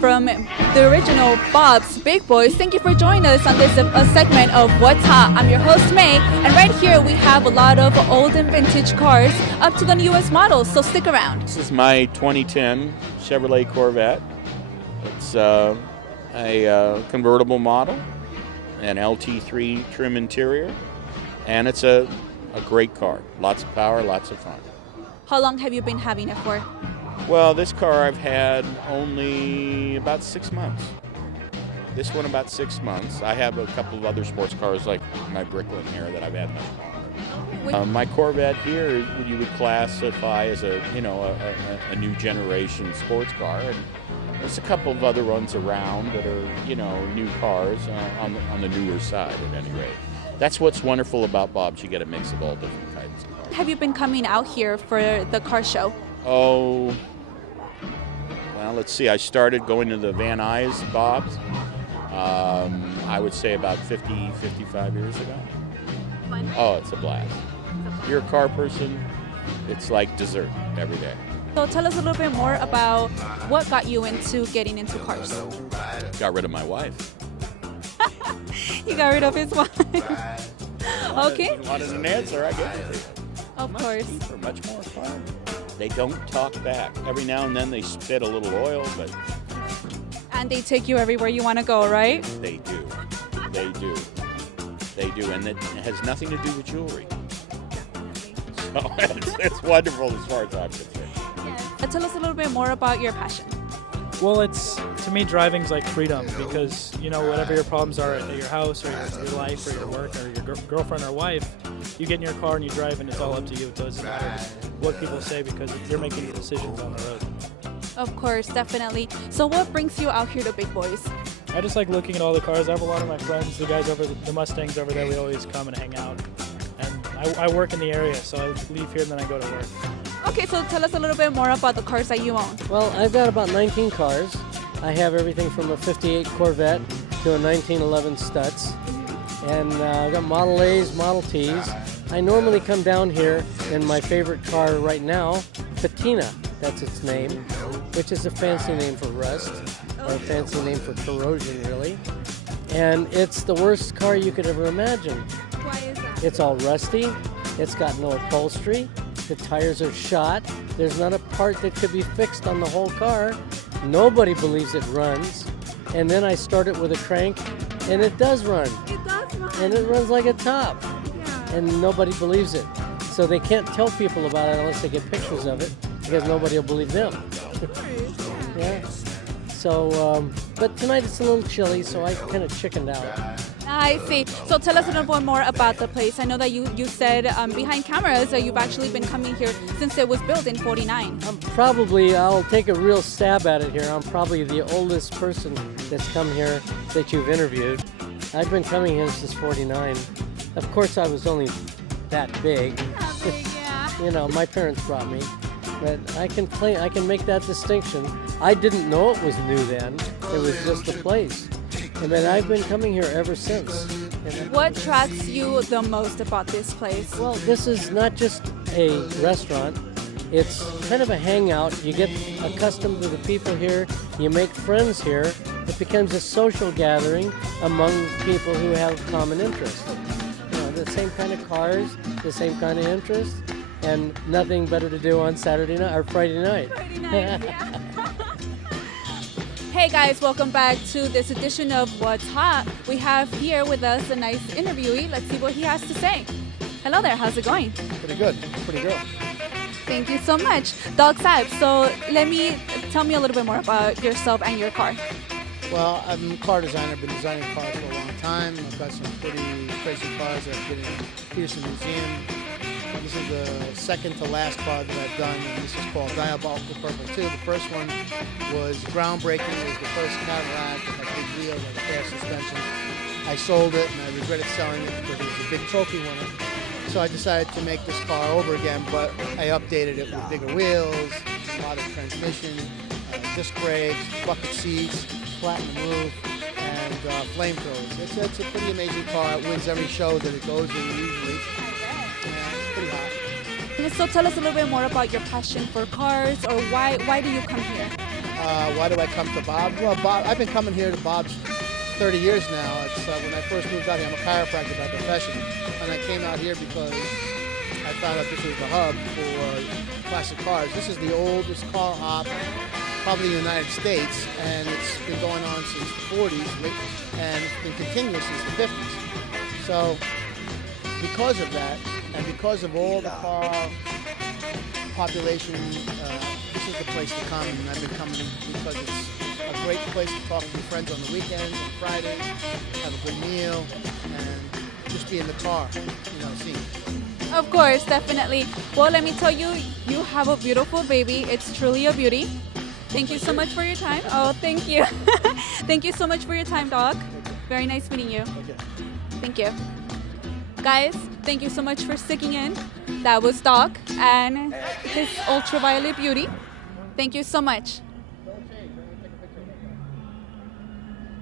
from the original Bob's Big Boys. Thank you for joining us on this segment of What's Hot. I'm your host, May, and right here we have a lot of old and vintage cars up to the newest models, so stick around. This is my 2010 Chevrolet Corvette. It's a convertible model, an LT3 trim interior, and it's a great car. Lots of power, lots of fun. How long have you been having it for? Well, this car I've had only about 6 months. This one about 6 months. I have a couple of other sports cars like my Bricklin here that I've had much longer. My Corvette here you would classify as a new generation sports car, and there's a couple of other ones around that are new cars on the newer side at any rate. That's what's wonderful about Bob's. You get a mix of all different kinds of cars. Have you been coming out here for the car show? Oh, well, let's see. I started going to the Van Nuys Bob's, I would say about 55 years ago. Fun. Oh, it's a blast. If you're a car person, it's like dessert every day. So tell us a little bit more about what got you into getting into cars. Got rid of my wife. He got rid of his wife. Okay. Wanted an answer, I guess. Of course. Cheaper, much more fun. They don't talk back. Every now and then they spit a little oil, but And they take you everywhere you want to go, right? they do. They do. They do, and it has nothing to do with jewelry. So it's wonderful as far as I'm concerned. Tell us a little bit more about your passion. Well, to me, driving's like freedom because, whatever your problems are at your house or your life or your work or your girlfriend or wife, you get in your car and you drive and it's all up to you. It doesn't matter what people say because you're making the decisions on the road. Of course, definitely. So what brings you out here to Big Boys? I just like looking at all the cars. I have a lot of my friends, the guys the Mustangs over there, we always come and hang out. And I work in the area, so I leave here and then I go to work. Okay, so tell us a little bit more about the cars that you own. Well, I've got about 19 cars. I have everything from a 58 Corvette to a 1911 Stutz. And I've got Model A's, Model T's. I normally come down here in my favorite car right now, Patina, that's its name, which is a fancy name for rust, or a fancy name for corrosion, really. And it's the worst car you could ever imagine. Why is that? It's all rusty, it's got no upholstery, the tires are shot, there's not a part that could be fixed on the whole car, nobody believes it runs, and then I start it with a crank, and it does run. It does run. And it runs like a top, Yeah. and nobody believes it. So they can't tell people about it unless they get pictures of it, because nobody will believe them. Yeah. So, but tonight it's a little chilly, so I kind of chickened out. I see. So tell us a little bit more about the place. I know that you said behind cameras that you've actually been coming here since it was built in '49. I'll take a real stab at it here. I'm probably the oldest person that's come here that you've interviewed. I've been coming here since '49. Of course, I was only that big. Yeah. My parents brought me. But I can make that distinction. I didn't know it was new then. It was just a place. And then I've been coming here ever since. What attracts you the most about this place? Well, this is not just a restaurant. It's kind of a hangout. You get accustomed to the people here. You make friends here. It becomes a social gathering among people who have common interests. The same kind of cars, the same kind of interests, and nothing better to do on Saturday night or Friday night. Hey guys, welcome back to this edition of What's Hot. We have here with us a nice interviewee. Let's see what he has to say. Hello there, how's it going? Pretty good, pretty good. Thank you so much. Doug Saib, so tell me a little bit more about yourself and your car. Well, I'm a car designer. I've been designing cars for a long time. I've got some pretty crazy cars that I've been in Peterson Museum. This is the second to last car that I've done, and this is called Diabolical Purple 2. The first one was groundbreaking. It was the first Cadillac that had big wheels and air suspension. I sold it, and I regretted selling it because it was a big trophy winner. So I decided to make this car over again, but I updated it with bigger wheels, modern transmission, disc brakes, bucket seats, platinum roof, and flamethrowers. It's a pretty amazing car. It wins every show that it goes in usually. It's pretty hot. So tell us a little bit more about your passion for cars, or why do you come here? Why do I come to Bob? Well, Bob, I've been coming here to Bob's 30 years now. It's when I first moved out here. I'm a chiropractor by profession, and I came out here because I found out this was the hub for classic cars. This is the oldest car hop probably in the United States, and it's been going on since the 40s, and it's been continuous since the 50s. So because of that, and because of all the car population, this is the place to come, and I've been coming because it's a great place to talk to your friends on the weekends and Fridays, have a good meal, and just be in the car, see. Of course, definitely. Well, let me tell you, you have a beautiful baby. It's truly a beauty. Thank you so much for your time. Oh, thank you. Thank you so much for your time, Doc. Very nice meeting you. Okay. Thank you. Guys, thank you so much for sticking in. That was Doc and his ultraviolet beauty. Thank you so much.